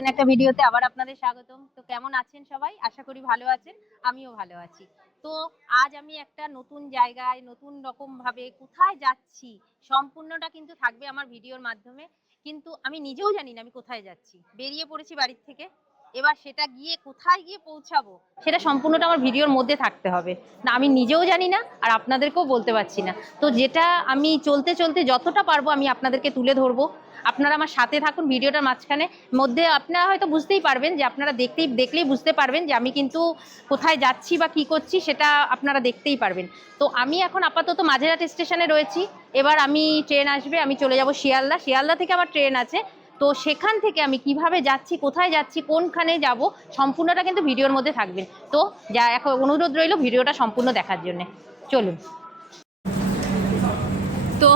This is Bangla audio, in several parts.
একটা ভিডিওতে আবার আপনাদের স্বাগতম। তো কেমন আছেন সবাই? আশা করি ভালো আছেন। আমিও ভালো আছি। তো আজ আমি একটা নতুন জায়গায় নতুন রকম ভাবে কোথায় যাচ্ছি সম্পূর্ণটা কিন্তু থাকবে আমার ভিডিওর মাধ্যমে। কিন্তু আমি নিজেও জানি না আমি কোথায় যাচ্ছি। বেরিয়ে পড়েছি বাড়ির থেকে। এবার সেটা গিয়ে কোথায় গিয়ে পৌঁছাবো সেটা সম্পূর্ণটা আমার ভিডিওর মধ্যে থাকতে হবে। না আমি নিজেও জানি না আর আপনাদেরকেও বলতে পারছি না। তো যেটা আমি চলতে চলতে যতটা পারবো আমি আপনাদেরকে তুলে ধরবো। আপনারা আমার সাথে থাকুন ভিডিওটার মাঝখানে মধ্যে আপনারা হয়তো বুঝতেই পারবেন যে আপনারা দেখলেই বুঝতে পারবেন যে আমি কিন্তু কোথায় যাচ্ছি বা কি করছি সেটা আপনারা দেখতেই পারবেন। তো আমি এখন আপাতত মাঝেরহাট স্টেশনে রয়েছি। এবার আমি ট্রেন আসবে, আমি চলে যাব শিয়ালদা। শিয়ালদা থেকে আমার ট্রেন আছে। তো সেখান থেকে আমি কিভাবে যাচ্ছি, কোথায় যাচ্ছি, কোনখানে যাব সম্পূর্ণটা কিন্তু ভিডিওর মধ্যে থাকবেন। তো যা এখন অনুরোধ রইল ভিডিওটা সম্পূর্ণ দেখার জন্য। চলুন। তো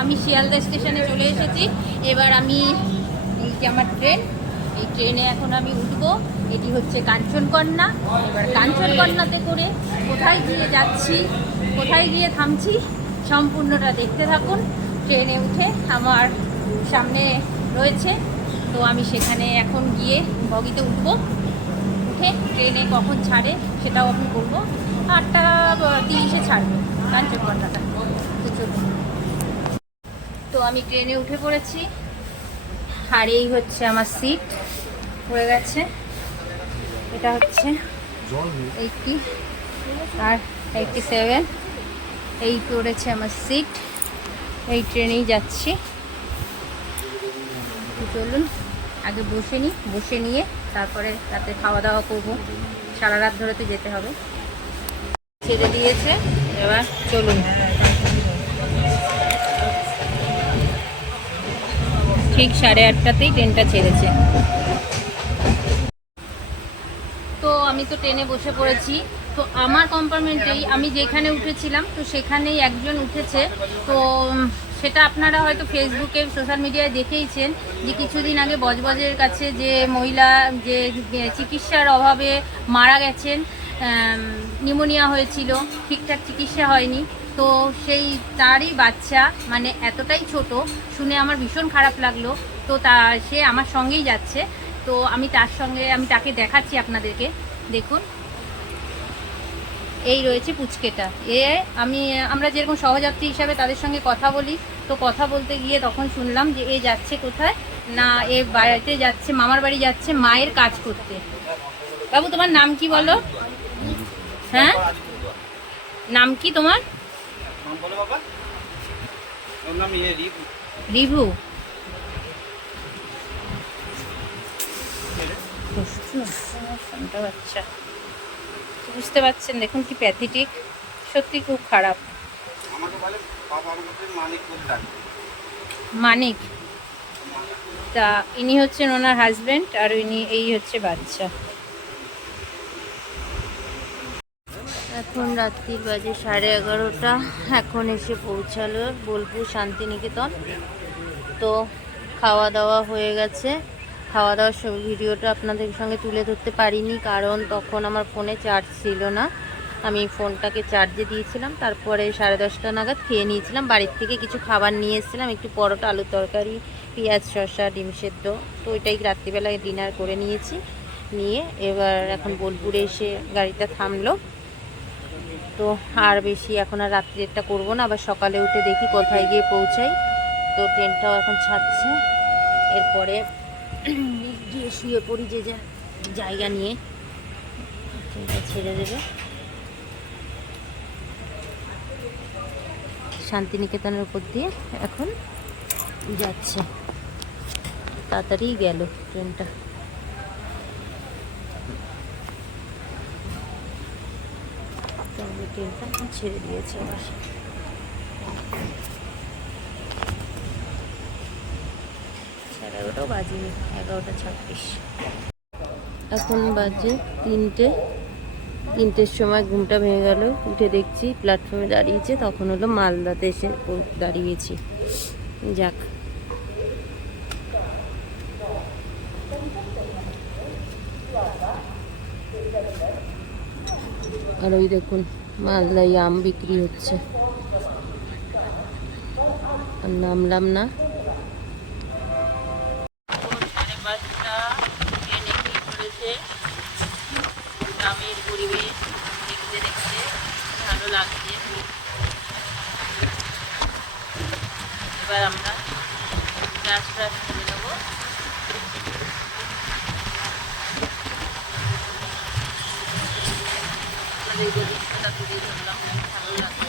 আমি শিয়ালদা স্টেশনে চলে এসেছি। এবার আমি এই যে আমার ট্রেন, এই ট্রেনে এখন আমি উঠবো। এটি হচ্ছে কাঞ্চনকন্যা। এবার কাঞ্চনকন্যাতে করে কোথায় গিয়ে যাচ্ছি, কোথায় গিয়ে থামছি সম্পূর্ণটা দেখতে থাকুন। ট্রেনে উঠে আমার সামনে রয়েছে, তো আমি সেখানে এখন গিয়ে বগিতে উঠবো। উঠে ট্রেনে কখন ছাড়ে সেটাও আমি বলবো। 8:30-এ ছাড়বে কাঞ্চনকন্যাটা। তো চলুন। তো আমি ট্রেনে উঠে পড়েছি আর এই হচ্ছে আমার সিট পড়ে গেছে। এটা হচ্ছে 80 আর 87, এই পড়েছে আমার সিট। এই ট্রেনেই যাচ্ছি। চলুন আগে বসে নিয়ে তারপরে রাতে খাওয়া দাওয়া করবো। সারা রাত ধরে তো যেতে হবে। ছেড়ে দিয়েছে, এবার চলুন। ঠিক 8:30তেই ট্রেনটা ছেড়েছে। তো আমি তো ট্রেনে বসে পড়েছি। তো আমার কম্পার্টমেন্টেই আমি যেখানে উঠেছিলাম তো সেখানেই একজন উঠেছে। তো সেটা আপনারা হয়তো ফেসবুকে সোশ্যাল মিডিয়ায় দেখেইছেন যে কিছুদিন আগে বজবজের কাছে যে মহিলা যে চিকিৎসার অভাবে মারা গেছেন, নিউমোনিয়া হয়েছিল, ঠিকঠাক চিকিৎসা হয়নি। তো সেই তারই বাচ্চা, মানে এতটাই ছোট, শুনে আমার ভীষণ খারাপ লাগলো। তো সে আমার সঙ্গেই যাচ্ছে। তো আমি তাকে দেখাচ্ছি আপনাদেরকে। দেখুন, এই রয়েছে পুচকেটা। আমরা যেরকম সহযাত্রী হিসাবে তাদের সঙ্গে কথা বলি, তো কথা বলতে গিয়ে তখন শুনলাম যে এ যাচ্ছে কোথায় না, এ বাড়িতে যাচ্ছে, মামার বাড়ি যাচ্ছে মায়ের কাজ করতে। বাবু তোমার নাম কি বলো? হ্যাঁ, নাম কি তোমার? রিভু। আচ্ছা, বুঝতে পারছেন, দেখুন কি প্যাথেটিক, সত্যি খুব খারাপ। মানিক, তা ইনি হচ্ছেন ওনার হাজবেন্ড আর এই হচ্ছে বাচ্চা। এখন রাত্রির বাজে 11:30। এখন এসে পৌঁছালো বোলপুর শান্তিনিকেতন। তো খাওয়া দাওয়া হয়ে গেছে। খাওয়া দাওয়ার ভিডিওটা আপনাদের সঙ্গে তুলে ধরতে পারিনি, কারণ তখন আমার ফোনে চার্জ ছিল না। আমি ফোনটাকে চার্জে দিয়েছিলাম, তারপরে 10:30 নাগাদ খেয়ে নিয়েছিলাম। বাড়ির থেকে কিছু খাবার নিয়ে এসেছিলাম, একটু পরোটা, আলুর তরকারি, পেঁয়াজ, শসা, ডিম সেদ্ধ। তো ওইটাই রাত্রিবেলায় ডিনার করে নিয়েছি। নিয়ে এবার এখন বোলপুরে এসে গাড়িটা থামলো। তো আর বেশি এখন আর রাত্রিটা করবো না, আবার সকালে উঠে দেখি কোথায় গিয়ে পৌঁছাই। তো ট্রেনটাও এখন ছাড়ছে। এরপরে গিয়ে শুয়ে পড়ি যে জায়গা নিয়ে। ট্রেনটা ছেড়ে দেবে শান্তিনিকেতনের উপর দিয়ে, এখন যাচ্ছে। তাড়াতাড়ি গেল ট্রেনটা। ট্রেনটা ছেড়ে দিয়েছে আবার। 11:30 বাজেনি, 11:36। এখন বাজে 3টের সময় ঘুমটা ভেঙে গেল। উঠে দেখছি প্ল্যাটফর্মে দাঁড়িয়েছে, তখন হলো মালদাতে এসে দাঁড়িয়েছি। যাক, আর ওই দেখুন মালদায় আম বিক্রি হচ্ছে। আর নামলাম না। 5:30 হচ্ছে গ্রামের পরিবেশ দেখতে দেখতে ভালো লাগছে। এবার আমরা গ্যাস ফ্যাস তুলে নেবো। আপনাদের দৃশ্যটা তুলে ধরলাম, ভালো লাগছে।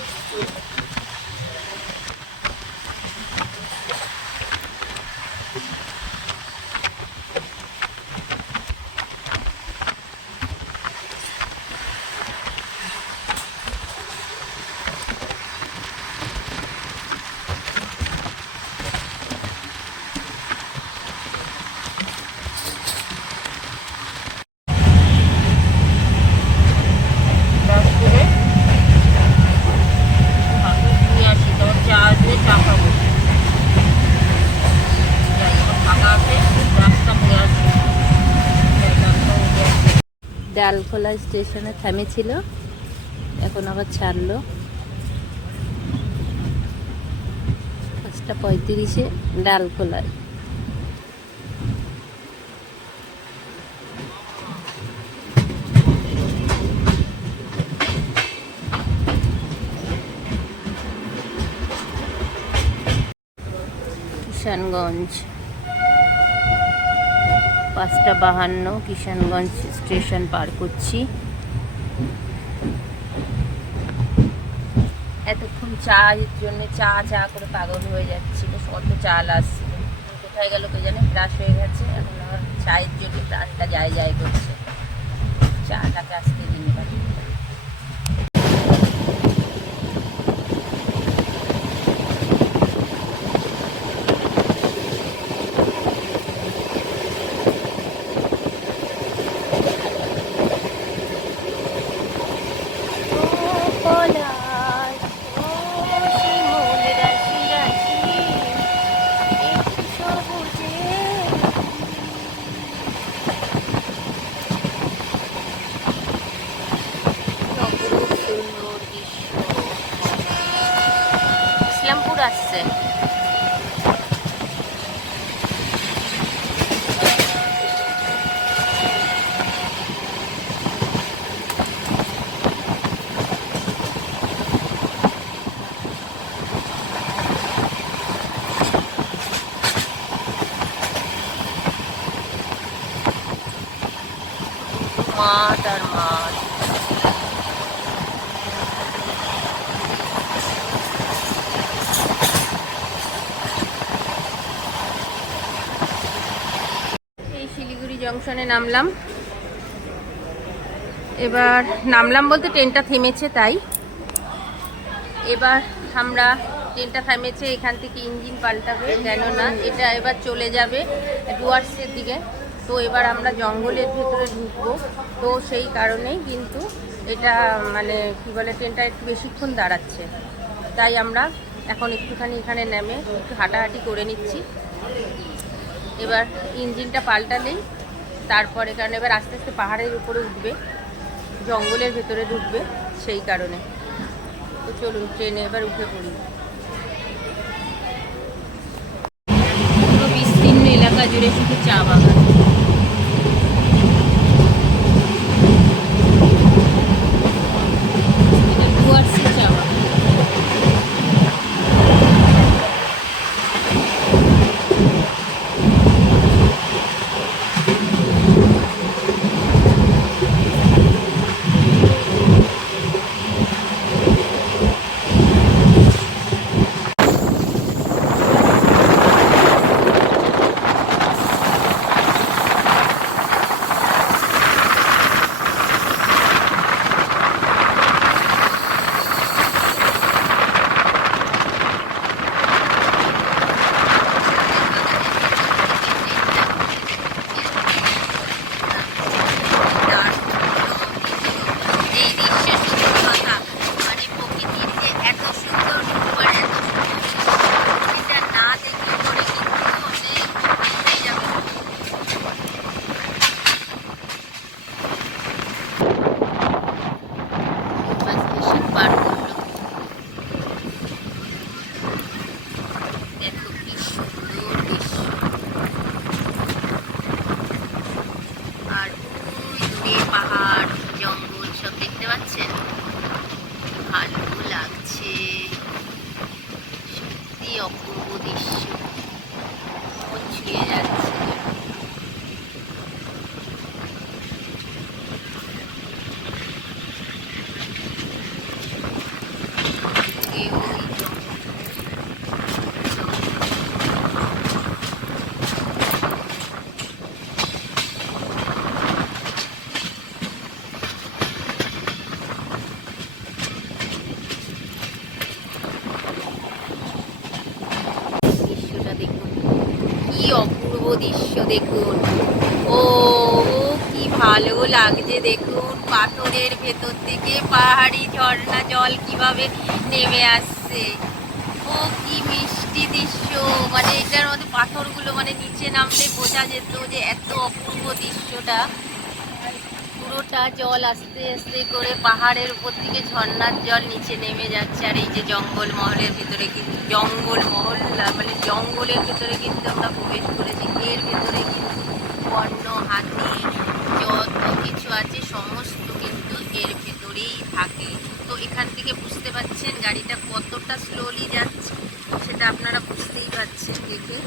ডালখোলা স্টেশনে থেমেছিল, এখন আবার ছাড়লো 5:35 ডালখোলায়। কিষানগঞ্জ 5:52 কিষানগঞ্জ স্টেশন পার করছি। এতক্ষণ চায়ের জন্য চা করে পাগল হয়ে যাচ্ছিল, কত চাল আসছিল, কোথায় গেল কে জানে, ব্রাশ হয়ে গেছে। এখন আমার চায়ের জন্য প্রাণটা যায় করছে, চাটাকে আসতে দিন পারি। ইসলামপুর আসছে। মাঠ আর মাঠ। এই শিলিগুড়ি জংশনে নামলাম। এবার নামলাম বলতে ট্রেনটা থেমেছে, তাই এবার আমরা ট্রেনটা থেমেছে, এখান থেকে ইঞ্জিন পাল্টাবে, কেননা এটা এবার চলে যাবে ডুয়ার্সের দিকে। তো এবার আমরা জঙ্গলের ভেতরে ঢুকবো, তো সেই কারণেই কিন্তু এটা মানে কি বলে, ট্রেনটা একটু বেশিক্ষণ দাঁড়াচ্ছে, তাই আমরা এখন একটুখানি এখানে নেমে একটু হাঁটাহাঁটি করে নিচ্ছি। এবার ইঞ্জিনটা পাল্টালেই তারপরে, কারণ এবার আস্তে আস্তে পাহাড়ের উপরে উঠবে, জঙ্গলের ভেতরে ঢুকবে, সেই কারণে। তো চলুন ট্রেনে এবার উঠে পড়ি। পুরো বিস্তীর্ণ এলাকা জুড়ে শুধু চা বাগান। এটা ডুয়ার্সের চা বাগান। দেখুন। ও ও কি ভালো লাগছে দেখুন, পাথরের ভেতর থেকে পাহাড়ি ঝর্ণা জল কিভাবে নেমে আসছে। ও কি মিষ্টি দৃশ্য, মানে এটার মধ্যে পাথরগুলো মানে নিচে নামলে বোঝা যেত যে এত অপূর্ব দৃশ্যটা। পুরোটা জল আস্তে আস্তে করে পাহাড়ের উপর থেকে ঝর্ণার জল নিচে নেমে যাচ্ছে। আর এই যে জঙ্গল মহলের ভিতরে কিন্তু জঙ্গল মহল না, মানে জঙ্গলের ভিতরে কিন্তু আমরা প্রবেশ করেছি। এর ভিতরে কিন্তু বন্য হাতি যত কিছু আছে সমস্ত কিন্তু এর ভেতরেই থাকে। তো এখান থেকে বুঝতে পারছেন গাড়িটা কতটা স্লোলি যাচ্ছে, সেটা আপনারা বুঝতেই পারছেন দেখে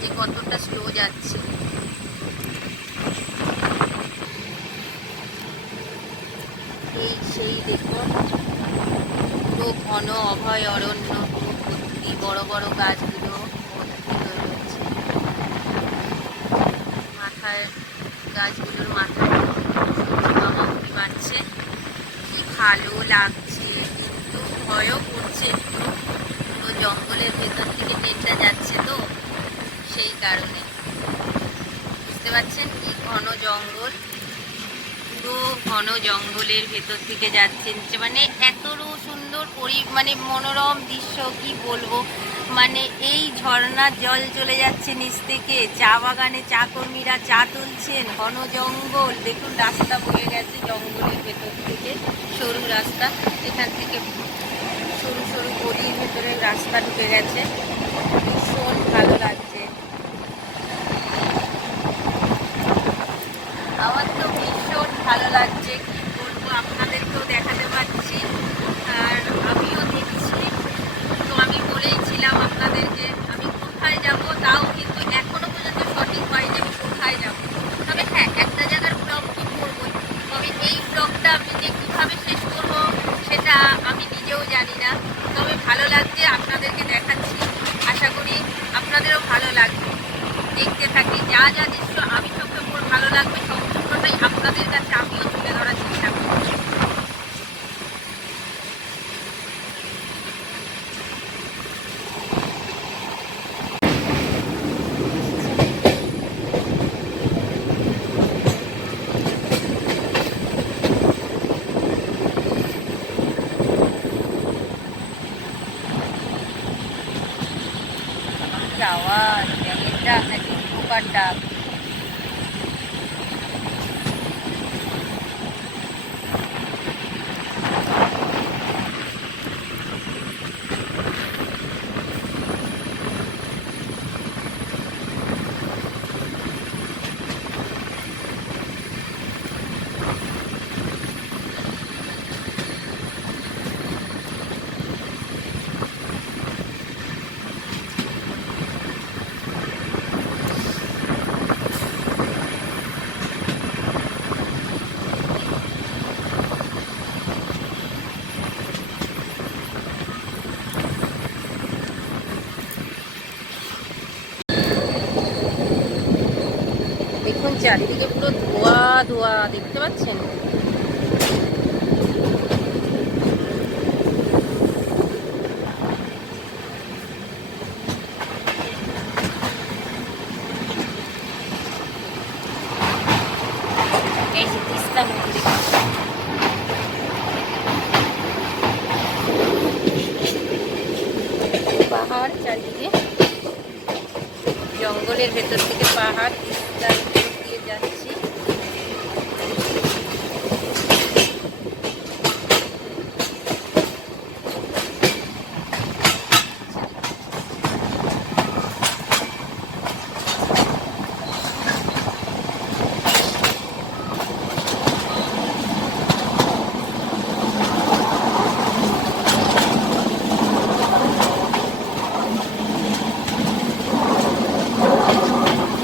যে কতটা স্লো যাচ্ছে। এই সেই দেখুন পুরো ঘন অভয় অরণ্য, পুরো ভর্তি বড় বড় গাছগুলো ভর্তি হয়ে রয়েছে। মাথায় গাছগুলোর মাথায় মামা উঠে মারছে, কি ভালো লাগছে, কিন্তু ভয়ও করছে একটু। তো জঙ্গলের ভেতর থেকে ট্রেনটা যাচ্ছে, তো সেই কারণে বুঝতে পারছেন কি ঘন জঙ্গল, পুরো ঘন জঙ্গলের ভেতর থেকে যাচ্ছেন। মানে এত সুন্দর মানে মনোরম দৃশ্য কি বলবো। মানে এই ঝর্ণার জল চলে যাচ্ছে নিচ থেকে, চা বাগানে চা কর্মীরা চা তুলছেন, ঘন জঙ্গল দেখুন, রাস্তা বয়ে গেছে জঙ্গলের ভেতর থেকে, সরু রাস্তা, এখান থেকে সরু সরু গলির ভেতরে রাস্তা ঢুকে গেছে। ভীষণ ভালো লাগছে, আমার তো ভীষণ ভালো লাগছে, কি বলবো, আপনাদেরকেও দেখাতে পারছি আর আমিও দেখছি। তো আমি বলেইছিলাম আপনাদেরকে আমি কোথায় যাব, তাও কিন্তু এখনো পর্যন্ত সঠিক পাইনি আমি কোথায় যাব। তবে হ্যাঁ, একটা জায়গার ব্লগ তো করবোই, তবে এই ব্লগটা আমি যে কীভাবে শেষ করব সেটা আমি নিজেও জানি না। তবে ভালো লাগছে, আপনাদেরকে দেখাচ্ছি, আশা করি আপনাদেরও ভালো লাগবে। দেখতে থাকি যা যা দৃশ্য আমি চোখে পড়ে ভালো লাগবে সম্পূর্ণটাই আপনাদের কাছে আমিও তুলে ধরার চেষ্টা করব। আওয়াজ ব্যাঙের ডাক নাকি পোকার ডাক। দেখুন চারিদিকে পুরো ধোয়া ধোয়া, দেখতে পাচ্ছেন। এই যে তিস্তা নদী দেখুন, পাহাড় চারিদিকে, জঙ্গলের ভেতর থেকে পাহাড়, তিস্তার উপর দিয়ে যাচ্ছি।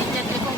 এটা দেখুন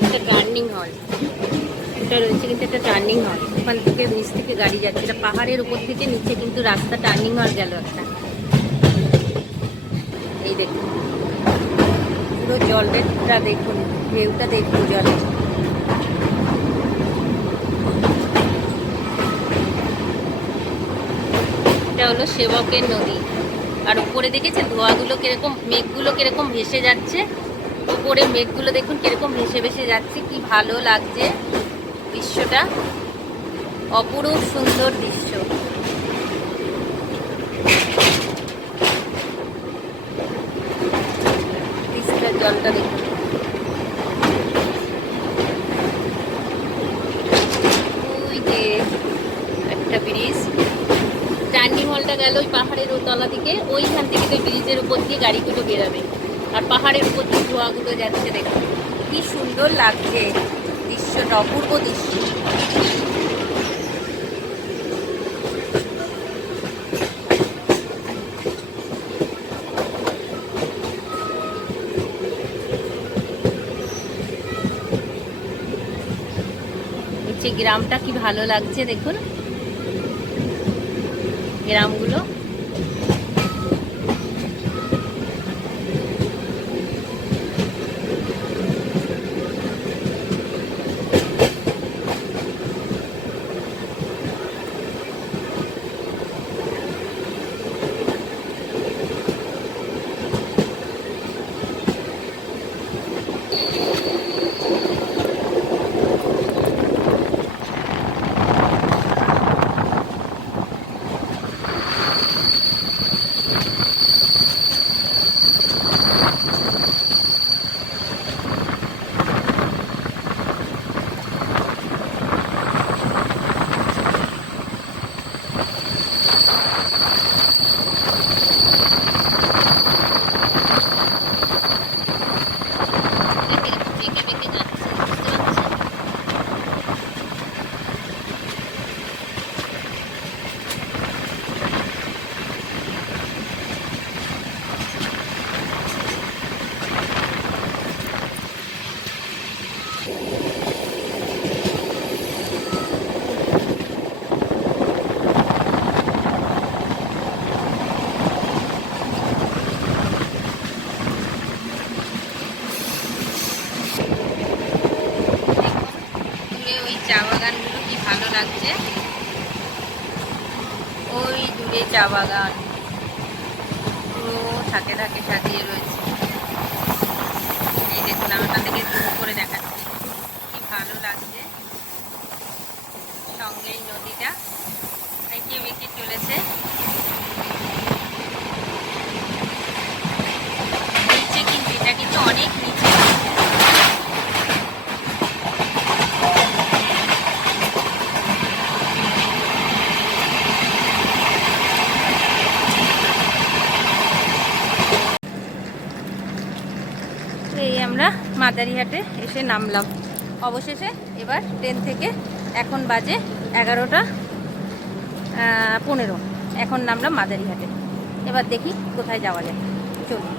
একটা টার্নিং হল, এটা রয়েছে কিন্তু একটা টার্নিং হল। ওখান থেকে নিচ থেকে গাড়ি যাচ্ছে, এটা পাহাড়ের উপর থেকে নিচে কিন্তু রাস্তা টার্নিং হল গেল একটা। এই দেখুন পুরো জলটা দেখুন, ঢেউটা দেখুন জলের। এটা হলো সেবকের নদী। আর উপরে দেখেছেন ধোঁয়াগুলো কিরকম, মেঘগুলো কিরকম ভেসে যাচ্ছে, উপরে মেঘগুলো দেখুন কিরকম ভেসে ভেসে যাচ্ছে, কি ভালো লাগছে দৃশ্যটা, অপরূপ সুন্দর দৃশ্য। তিস্তার জলটা দেখুন, ওই যে একটা ব্রিজ, টার্নিং হলটা গেল ওই পাহাড়ের তলা দিকে, ওইখান থেকে তো ব্রিজের উপর দিয়ে গাড়িগুলো বেরোবে, আর পাহাড়ের উপর দিয়ে ধোঁয়াগুলো যাচ্ছে দেখুন, কি সুন্দর লাগছে দৃশ্যটা, অপূর্ব দৃশ্য। হচ্ছে গ্রামটা কি ভালো লাগছে দেখুন, গ্রামগুলো। ওই চা বাগানগুলো কি ভালো লাগছে, ওই দূরে চা বাগান পুরো থাকে থাকে সাজিয়ে রয়েছে। এই দেখুন আমি আপনাদেরকে জুম করে দেখাচ্ছি, কি ভালো লাগছে। সঙ্গে এই নদীটা এঁকে বেঁকে চলেছে, নিচে কিন্তু এটা কিন্তু অনেক নিচে। এই আমরা মাদারিহাটে এসে নামলাম অবশেষে। এবার ট্রেন থেকে এখন বাজে 11:15, এখন নামলাম মাদারিহাটে। এবার দেখি কোথায় যাওয়া যায়, চলুন।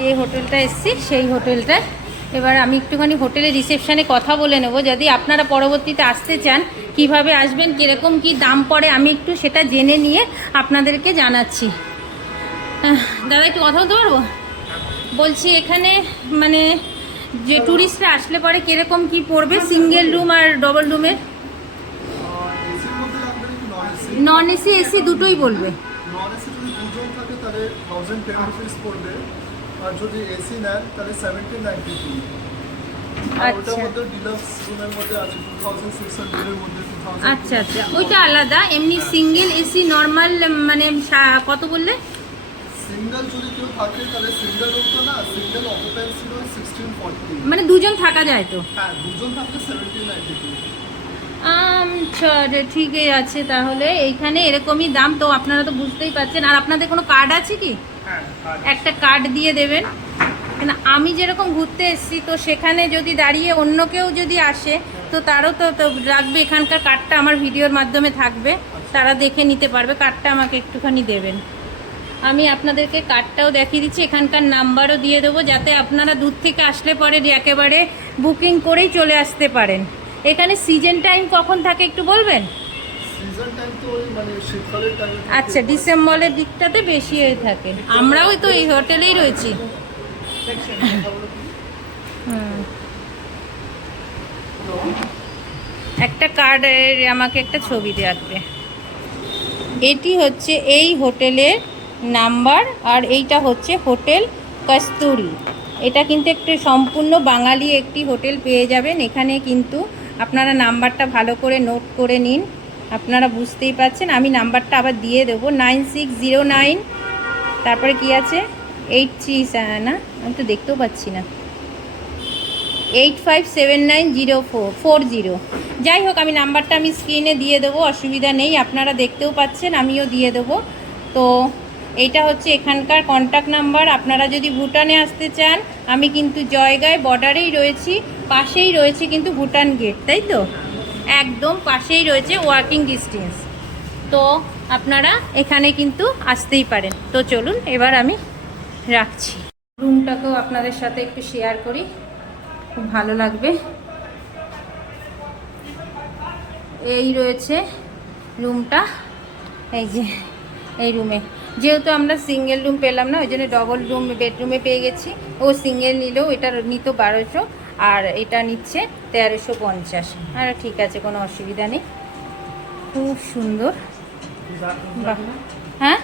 যে হোটেলটা এসছি সেই হোটেলটায় এবার আমি একটুখানি হোটেলের রিসেপশানে কথা বলে নেব, যদি আপনারা পরবর্তীতে আসতে চান কিভাবে আসবেন, কীরকম কি দাম পড়ে আমি একটু সেটা জেনে নিয়ে আপনাদেরকে জানাচ্ছি। দাদা একটু কথা বলতে পারবো? বলছি এখানে মানে যে ট্যুরিস্টরা আসলে পরে কিরকম কি পড়বে, সিঙ্গেল রুম আর ডবল রুমের? নন এসি এসি দুটোই বলবে। নন এসি যদি দুজন থাকে তাহলে 1010 রুপিস পড়বে, আর যদি এসি নেন তাহলে 1792। আচ্ছা ওটার মধ্যে ডিলাক্স রুমের মধ্যে আছে 2600 এর মধ্যে 2000। আচ্ছা আচ্ছা, ওইটা আলাদা। এমনি সিঙ্গেল এসি নর্মাল মানে কত বললে? সিঙ্গেল যদি কেউ থাকে তাহলে সিঙ্গেল রুমটা না, সিঙ্গেল অকুপেন্সি হলো 1640। মানে দুজন থাকা যায় তো? হ্যাঁ, দুজন থাকলে 1792। আচ্ছা ঠিকই আছে, তাহলে এইখানে এরকমই দাম। তো আপনারা তো বুঝতেই পারছেন। আর আপনাদের কোনো কার্ড আছে কি? হ্যাঁ, একটা কার্ড দিয়ে দেবেন, কেন আমি যেরকম ঘুরতে এসেছি তো সেখানে যদি দাঁড়িয়ে অন্য কেউ যদি আসে তো তারও তো রাখবে, এখানকার কার্ডটা আমার ভিডিওর মাধ্যমে থাকবে, তারা দেখে নিতে পারবে। কার্ডটা আমাকে একটুখানি দেবেন। আমি আপনাদেরকে কার্ডটাও দেখিয়ে দিচ্ছি, এখানকার নাম্বারও দিয়ে দেবো, যাতে আপনারা দূর থেকে আসলে পরে একেবারে বুকিং করেই চলে আসতে পারেন। এখানে সিজন টাইম কখন থাকে একটু বলবেন? সিজন টাইম তো ওই মানে শীতকালের টাইমে। আচ্ছা, ডিসেম্বরের দিকটাতে বেশি হয়ে থাকে। আমরাও তো এই হোটেলেই রয়েছি। একটা কার্ডের আমাকে একটা ছবি রাখবে। এটি হচ্ছে এই হোটেলের নাম্বার, আর এইটা হচ্ছে হোটেল কস্তুরি। এটা কিন্তু একটি সম্পূর্ণ বাঙালি একটি হোটেল পেয়ে যাবেন। এখানে কিন্তু আপনারা নাম্বারটা ভালো করে নোট করে নিন, আপনারা বুঝতেই পারছেন। আমি নাম্বারটা আবার দিয়ে দেবো, 9609, তারপরে কি আছে 83, না আমি তো দেখতেও পাচ্ছি না, 85790440। যাই হোক, আমি নাম্বারটা আমি স্ক্রিনে দিয়ে দেবো, অসুবিধা নেই, আপনারা দেখতেও পাচ্ছেন, আমিও দিয়ে দেবো। তো এইটা হচ্ছে এখানকার কন্ট্যাক্ট নাম্বার। আপনারা যদি ভুটানে আসতে চান, আমি কিন্তু জয়গায় বর্ডারেই রয়েছি, পাশেই রয়েছে কিন্তু ভুটান গেট, তাই তো একদম পাশেই রয়েছে, ওয়াকিং ডিস্টেন্স। তো আপনারা এখানে কিন্তু আসতেই পারেন। তো চলুন এবার আমি রাখছি। রুমটাকেও আপনাদের সাথে একটু শেয়ার করি, খুব ভালো লাগবে। এই রয়েছে রুমটা, এই যে এই রুমে, যেহেতু আমরা সিঙ্গেল রুম পেলাম না, ওই জন্য ডবল রুম বেডরুমে পেয়ে গেছি। ও সিঙ্গেল নিলেও এটা নিত 1200, আর এটা নিচ্ছে 1350। আর ঠিক আছে, কোনো অসুবিধা নেই, খুব সুন্দর। বাহ, হ্যাঁ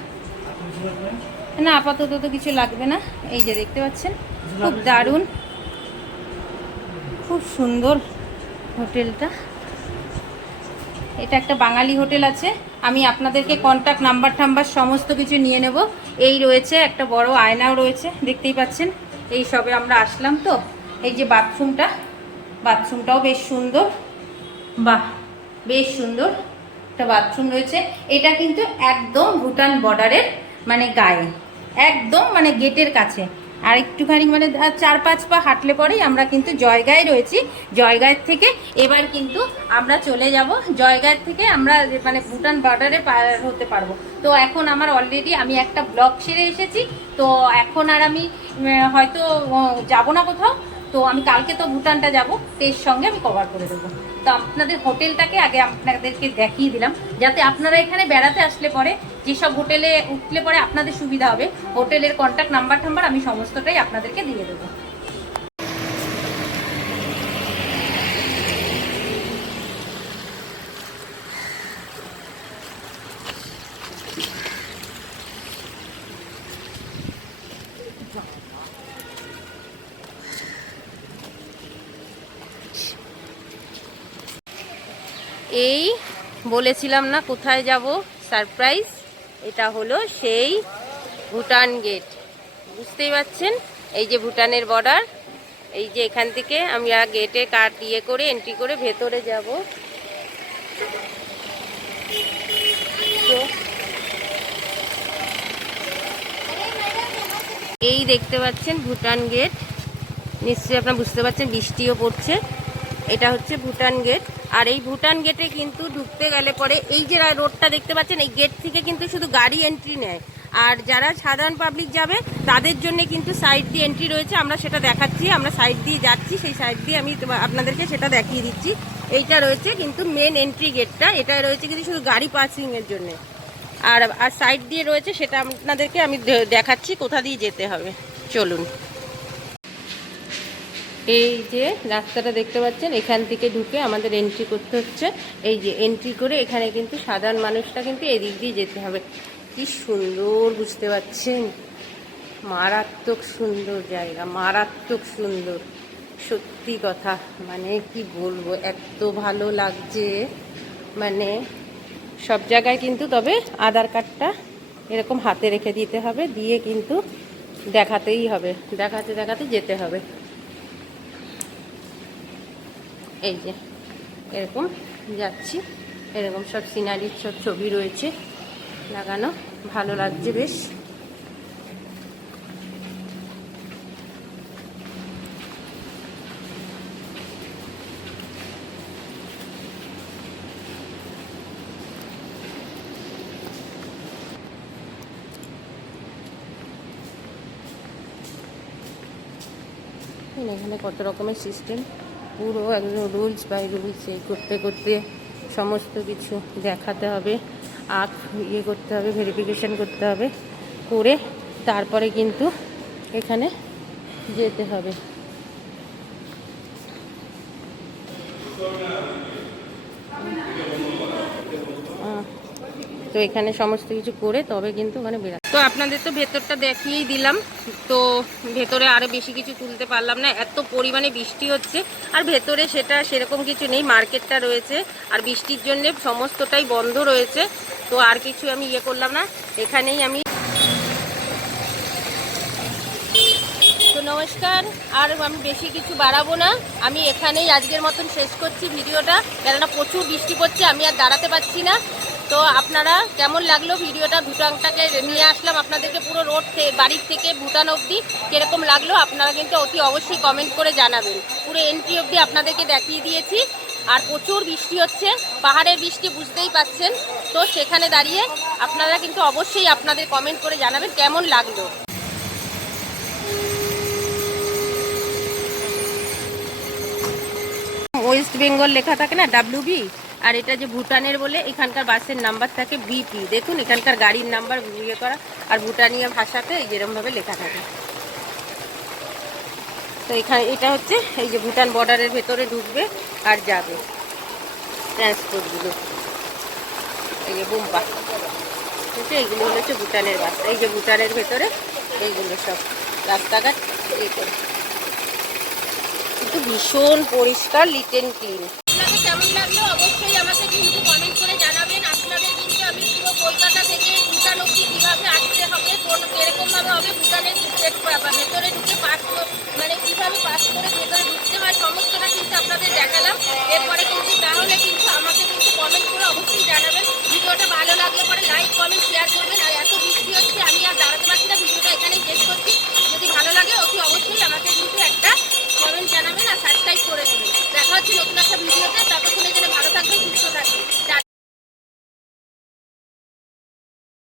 না আপাতত তো কিছু লাগবে না। এই যে দেখতে পাচ্ছেন, খুব দারুণ, খুব সুন্দর হোটেলটা। এটা একটা বাঙালি হোটেল আছে। আমি আপনাদেরকে কন্ট্যাক্ট নাম্বার সমস্ত কিছু নিয়ে নেব। এই রয়েছে একটা বড় আয়নাও রয়েছে, দেখতেই পাচ্ছেন। এই সবে আমরা আসলাম তো। এই যে বাথরুমটাও বেশ সুন্দর, বাহ বেশ সুন্দর একটা বাথরুম রয়েছে। এটা কিন্তু একদম ভুটান বর্ডারের মানে গায়ে, একদম মানে গেটের কাছে। আর একটুখানি মানে 4-5 পা হাঁটলে পরেই আমরা কিন্তু জয়গায় রয়েছি। জয়গাঁয়ের থেকে এবার কিন্তু আমরা চলে যাব, জয়গাঁয়ের থেকে আমরা মানে ভুটান বর্ডারে পার হতে পারবো। তো এখন আমার অলরেডি আমি একটা ব্লগ সেরে এসেছি, তো এখন আর আমি হয়তো যাব না কোথাও। তো আমি কালকে তো ভুটানটা যাব, এর সঙ্গে আমি কভার করে দেবো। তো আপনাদের হোটেলটাকে আগে আপনাদেরকে দেখিয়ে দিলাম, যাতে আপনারা এখানে বেড়াতে আসলে পরে যেসব হোটেলে উঠলে পরে আপনাদের সুবিধা হবে। হোটেলের কন্ট্যাক্ট নাম্বার আমি সমস্তটাই আপনাদেরকে দিয়ে দেবো। এই বলেছিলাম না কোথায় যাব, সারপ্রাইজ। এটা হলো সেই ভুটান গেট, বুঝতেই পারছেন। এই যে ভুটানের বর্ডার, এই যে এখান থেকে আমরা গেটে কার্ড করে এন্ট্রি করে ভেতরে যাব। তো এই দেখতে পাচ্ছেন ভুটান গেট, নিশ্চয়ই আপনারা বুঝতে পারছেন, বৃষ্টিও পড়ছে। এটা হচ্ছে ভুটান গেট। আর এই ভুটান গেটে কিন্তু ঢুকতে গেলে পরে এই যে রোডটা দেখতে পাচ্ছেন, এই গেট থেকে কিন্তু শুধু গাড়ি এন্ট্রি নেয়, আর যারা সাধারণ পাবলিক যাবে তাদের জন্য কিন্তু সাইড দিয়ে এন্ট্রি রয়েছে। আমরা সেটা দেখাচ্ছি, আমরা সাইড দিয়ে যাচ্ছি, সেই সাইড দিয়ে আমি আপনাদেরকে সেটা দেখিয়ে দিচ্ছি। এইটা রয়েছে কিন্তু মেন এন্ট্রি গেটটা, এটা রয়েছে কিন্তু শুধু গাড়ি পার্কিংয়ের জন্য। আর সাইড দিয়ে রয়েছে, সেটা আপনাদেরকে আমি দেখাচ্ছি কোথা দিয়ে যেতে হবে। চলুন, এই যে রাস্তাটা দেখতে পাচ্ছেন, এখান থেকে ঢুকে আমাদের এন্ট্রি করতে হচ্ছে। এই যে এন্ট্রি করে এখানে কিন্তু সাধারণ মানুষটা কিন্তু এদিক দিয়ে যেতে হবে। কি সুন্দর, বুঝতে পারছেন, মারাত্মক সুন্দর জায়গা, মারাত্মক সুন্দর, সত্যি কথা, মানে কি বলবো, এত ভালো লাগছে। মানে সব জায়গায় কিন্তু তবে আধার কার্ডটা এরকম হাতে রেখে দিতে হবে, দিয়ে কিন্তু দেখাতেই হবে, দেখাতে দেখাতে যেতে হবে। এই যে এরকম যাচ্ছি, এরকম সব সিনারির সব ছবি রয়েছে লাগানো, ভালো লাগছে বেশ। দেখুন এখানে কত রকমের সিস্টেম, পুরো একদম রুলস বাই রুলস করতে করতে সমস্ত কিছু দেখাতে হবে, করতে হবে, ভেরিফিকেশান করতে হবে, করে তারপরে কিন্তু এখানে যেতে হবে। তো এখানে সমস্ত কিছু করে তবে কিন্তু ওখানে বেরোতে। তো আপনাদের তো ভেতরটা দেখিয়েই দিলাম, তো ভেতরে আরও বেশি কিছু তুলতে পারলাম না, এত পরিমাণে বৃষ্টি হচ্ছে। আর ভেতরে সেরকম কিছু নেই, মার্কেটটা রয়েছে আর বৃষ্টির জন্যে সমস্তটাই বন্ধ রয়েছে। তো আর কিছু আমি করলাম না, এখানেই আমি। তো নমস্কার, আর আমি বেশি কিছু বাড়াবো না, আমি এখানেই আজকের মতন শেষ করছি ভিডিওটা, কেননা প্রচুর বৃষ্টি পড়ছে, আমি আর দাঁড়াতে পারছি না। তো আপনারা কেমন লাগলো ভিডিওটা, ভুটানটাকে নিয়ে আসলাম আপনাদেরকে পুরো রোড বাড়ির থেকে ভুটান অবধি কীরকম লাগলো আপনারা কিন্তু অতি অবশ্যই কমেন্ট করে জানাবেন। পুরো এন্ট্রি অবধি আপনাদেরকে দেখিয়ে দিয়েছি। আর প্রচুর বৃষ্টি হচ্ছে, পাহাড়ের বৃষ্টি বুঝতেই পাচ্ছেন। তো সেখানে দাঁড়িয়ে আপনারা কিন্তু অবশ্যই আপনাদের কমেন্ট করে জানাবেন কেমন লাগলো। ওয়েস্ট বেঙ্গল লেখা থাকে না WB, আর এটা যে ভুটানের বলে এখানকার বাসের নাম্বার থাকে BP। দেখুন এখানকার গাড়ির নাম্বার করা, আর ভুটানীয় ভাষাতে যেরকমভাবে লেখা থাকে। তো এখানে এটা হচ্ছে এই যে ভুটান বর্ডারের ভেতরে ঢুকবে আর যাবে ট্রান্সপোর্টগুলো, এই যে বুম্পা হচ্ছে, এইগুলো হচ্ছে ভুটানের বাস। এই যে ভুটানের ভেতরে এইগুলো সব রাস্তাঘাট করে, কিন্তু ভীষণ পরিষ্কার, লিট অ্যান্ড ক্লিন।